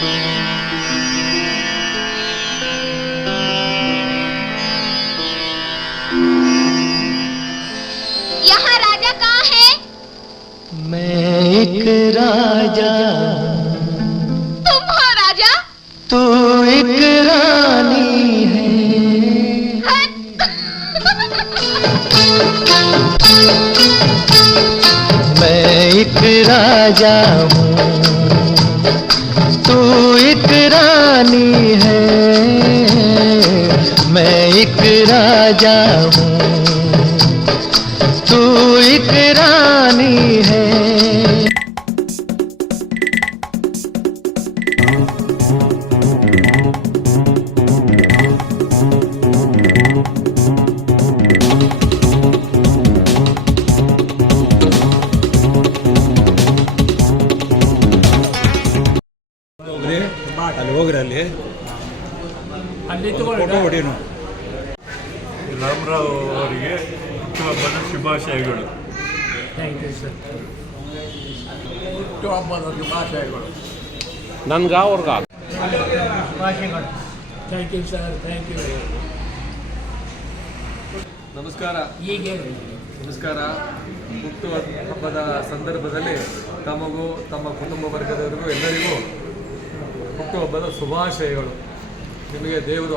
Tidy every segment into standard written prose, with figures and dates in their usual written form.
यहाँ राजा कहाँ है? मैं एक राजा, तुम हो राजा? तू एक रानी है। मैं एक राजा हूँ, तू एक रानी है। मैं एक राजा हूँ, तू एक रानी है। ಅಲ್ಲಿ ಹೋಗ್ರಿ, ಅಲ್ಲಿ ಫೋಟೋ ಹೊಡಿಯೋಣ. ರಾಮರಾವ್ ಅವರಿಗೆ ಹುಟ್ಟುಹಬ್ಬದ ಶುಭಾಶಯಗಳು. Thank you sir. ಹುಟ್ಟುಹಬ್ಬದ ಶುಭಾಶಯಗಳು ನನ್ಗ ಅವ್ರಿಗ ಶುಭಾಶಯಗಳು. Thank you sir, thank you. ನಮಸ್ಕಾರ. ಹೀಗೆ ನಮಸ್ಕಾರ. ಹುಟ್ಟುಹಬ್ಬದ ಸಂದರ್ಭದಲ್ಲಿ ತಮಗೂ ತಮ್ಮ ಕುಟುಂಬ ವರ್ಗದವರಿಗೂ ಎಲ್ಲರಿಗೂ ಹುಟ್ಟುಹಬ್ಬದ ಶುಭಾಶಯಗಳು. ನಿಮಗೆ ದೇವರು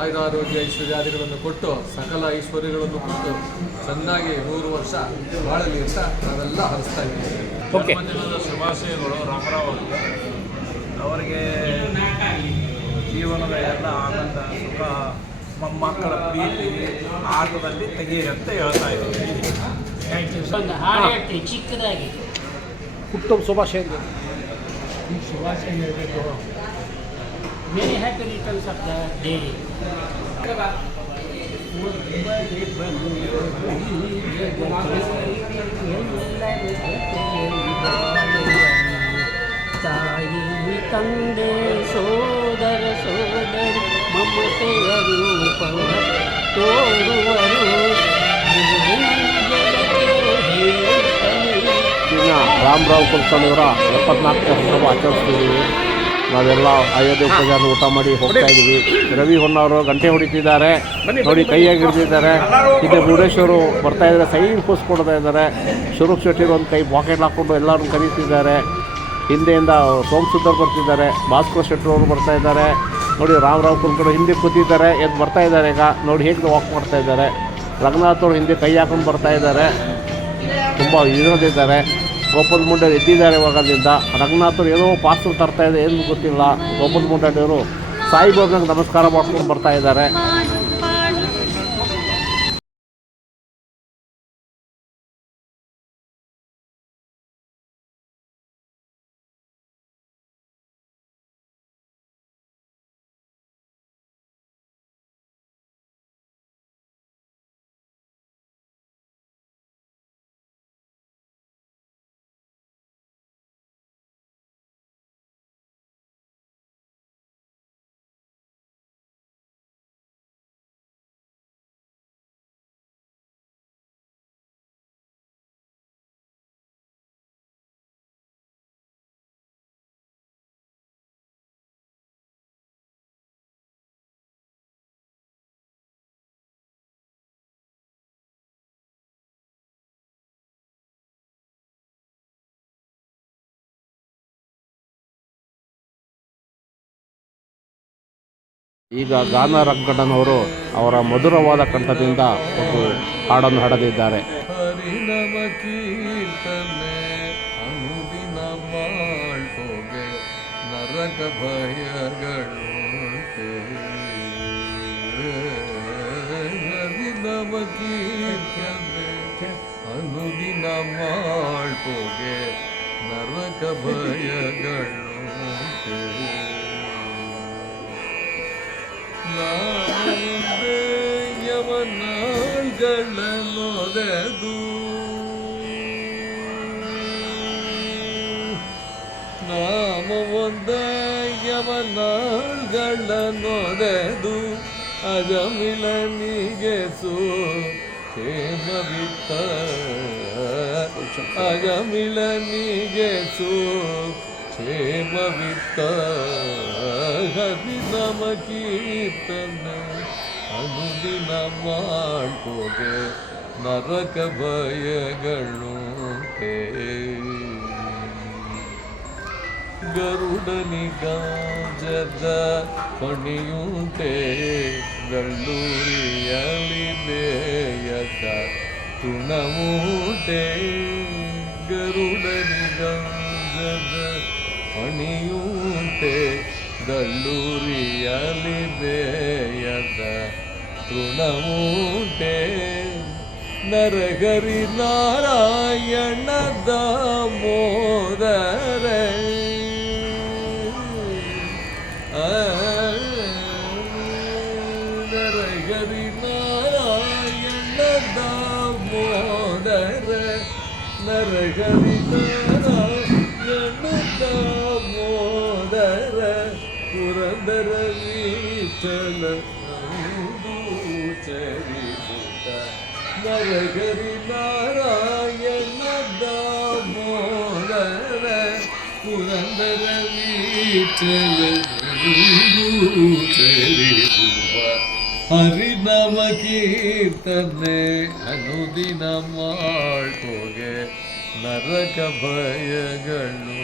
ಆಯುರಾರೋಗ್ಯ ಐಶ್ವರ್ಯಾದಿಗಳನ್ನು ಕೊಟ್ಟು ಸಕಲ ಐಶ್ವರ್ಯಗಳನ್ನು ಕೊಟ್ಟು ಚೆನ್ನಾಗಿ 100 ವರ್ಷ ಬಾಳಲಿ ಅಂತ ನಾವೆಲ್ಲ ಹರಿಸ್ತಾ ಇದ್ದೀವಿ. ಜನ್ಮದಿನದ ಶುಭಾಶಯಗಳು ರಾಮರಾವ್ ಅವರಿಗೆ ಜೀವನದ ಎಲ್ಲ ಆನಂದ ಸುಖ ಮೊಮ್ಮಕ್ಕಳ ಪ್ರೀತಿ ಆಟದಲ್ಲಿ ತೆಗೀರಿ ಅಂತ ಹೇಳ್ತಾ ಇದ್ದೀವಿ. Thank you. ಒಂದು ಹಾಡು ಹೇಳ್ತೀವಿ ಚಿಕ್ಕದಾಗಿ. ಹುಟ್ಟುಹಬ್ಬ ಶುಭಾಶಯಗಳು. ಶುಭಾಶಯ ಹೇಳಬೇಕು. Very happy returns of the day. ತಾಯಿ ತಂದೆ ಸೋದರ ಸೋದರಿ ಮಮತೆಯ ರೂಪವ ತೋರುವರು. ಇನ್ನು ರಾಮರಾವ್ ಕುಲಕರ್ಣಿಯವರ 74ನೇ ಹುಟ್ಟುಹಬ್ಬ ಆಚರಿಸ್ತಿದ್ದೀವಿ. ನಾವೆಲ್ಲ ಅಯೋಧ್ಯೆ ಪೂಜಾನ ಊಟ ಮಾಡಿ ಹೋಗ್ತಾ ಇದ್ದೀವಿ. ರವಿ ಹೊನ್ನವರು ಗಂಟೆ ಹೊಡಿತಿದ್ದಾರೆ ನೋಡಿ, ಕೈಯಾಗಿ ಹಿಡಿದಿದ್ದಾರೆ. ಹಿಂದೆ ಮುರುಡೇಶ್ವರು ಬರ್ತಾ ಇದ್ದಾರೆ, ಸೈಡ್ ಪೋಸ್ ಕೊಡ್ತಾ ಇದ್ದಾರೆ. ಶುರುಕ್ ಶೆಟ್ಟಿರು ಒಂದು ಕೈ ಪಾಕೆಟ್ ಹಾಕ್ಕೊಂಡು ಎಲ್ಲರೂ ಕರೀತಿದ್ದಾರೆ. ಹಿಂದೆಯಿಂದ ಸೋಮಸುಂದರ್ ಬರ್ತಿದ್ದಾರೆ, ಭಾಸ್ಕರ್ ಶೆಟ್ಟರು ಅವರು ಬರ್ತಾ ಇದ್ದಾರೆ ನೋಡಿ. ರಾಮರಾವ್ ಕುಲಕರ್ಣಿ ಹಿಂದೆ ಕೂತಿದ್ದಾರೆ, ಎದ್ದು ಬರ್ತಾ ಇದ್ದಾರೆ. ಈಗ ನೋಡಿ ಹೇಗೆ ವಾಕ್ ಮಾಡ್ತಾ ಇದ್ದಾರೆ. ರಂಗನಾಥ್ ಅವರು ಹಿಂದೆ ಕೈ ಹಾಕೊಂಡು ಬರ್ತಾ ಇದ್ದಾರೆ, ತುಂಬ ಇರೋದಿದ್ದಾರೆ. ಗೋಪಾಲ್ ಮುಂಡಾಡಿ ಎದ್ದಿದ್ದಾರೆ ಇವಾಗಲಿಂದ. ರಂಗನಾಥರು ಏನೋ ಪಾರ್ಸಲ್ ತರ್ತಾ ಇದೆ, ಏನು ಗೊತ್ತಿಲ್ಲ. ಗೋಪಾಲ್ ಮುಂಡಾಡಿಯವರು ಸಾಯಿಬಾಬಾಗೆ ನಮಸ್ಕಾರ ಮಾಡ್ಕೊಂಡು ಬರ್ತಾ ಇದ್ದಾರೆ. ಈಗ ಗಾನ ರಂಗಣ್ಣನವರು ಅವರ ಮಧುರವಾದ ಕಂಠದಿಂದ ಒಂದು ಹಾಡನ್ನು ಹಾಡಲಿದ್ದಾರೆ. ಹರಿನಮ ಕೀರ್ತನೆ ಅನುದಿನ ಮಾಡ್ಬೋಗೆ ನರಕ ಭಯಗಳು. ಹರಿನಮ ಕೀರ್ತನೆ ಅನುದಿನ ಮಾಡ್ಬೋಗೆ ನರಕ ಭಯಗಳು. ಯವನಾಳ್ಗಳನ್ನೊದೆದು ನಾಮ ಒಂದೇ ಯವನಾಳ್ಗಳನ್ನೊದೆದು ಅಜಮಿಳನಿಗೆ ಹೇಮವಿತ್ತ ಅಜಮಿಳನಿಗೆ ಪ್ರೇಮವಿತ್ತ ಹರಿನಾಮ ಕೀರ್ತನೆ ಅನುದಿನ ಮಾಡ್ಕೋಗೆ ನರಕ ಭಯಗಳು ಗರುಡನಿಗಾಜದ ಪಣಿಯುಂಟೆ ಗಳ್ಳೂರಿಯಲ್ಲಿ ಬೇಯದ ತುಣಮೂಟೆ ಗರುಡನಿಗಾಜದ ಪಣಿಯುಂಟೆ ಗಳ್ಳೂರಿಯಲ್ಲಿ ಬೇಯದ ತೃಣಮೂಟೆ ನರಹರಿ ನಾರಾಯಣ ದಾಮೋದರ ನರಹರಿ ನಾರಾಯಣ ದಾಮೋದರ ನರಹರಿ ನಾರಾಯಣ ದಾಮೋದರ ಪುರಂದರ ವಿಠಲ ಚರಿತ ನರಹರಿ ನಾರಾಯಣ ದಾಮೋದರ ಪುರಂದರ ವಿಠಲ ಚರಿತ ಹರಿನಾಮ ಕೀರ್ತನೆ ಅನುದಿನ ಮಾಡ್ಕೋಗೆ ನರಕ ಭಯಗಳು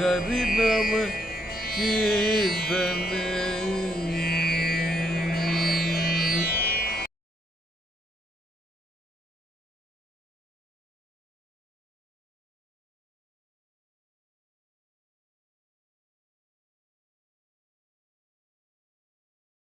ಹರಿನಾಮ ಕೀರ್ತನೆ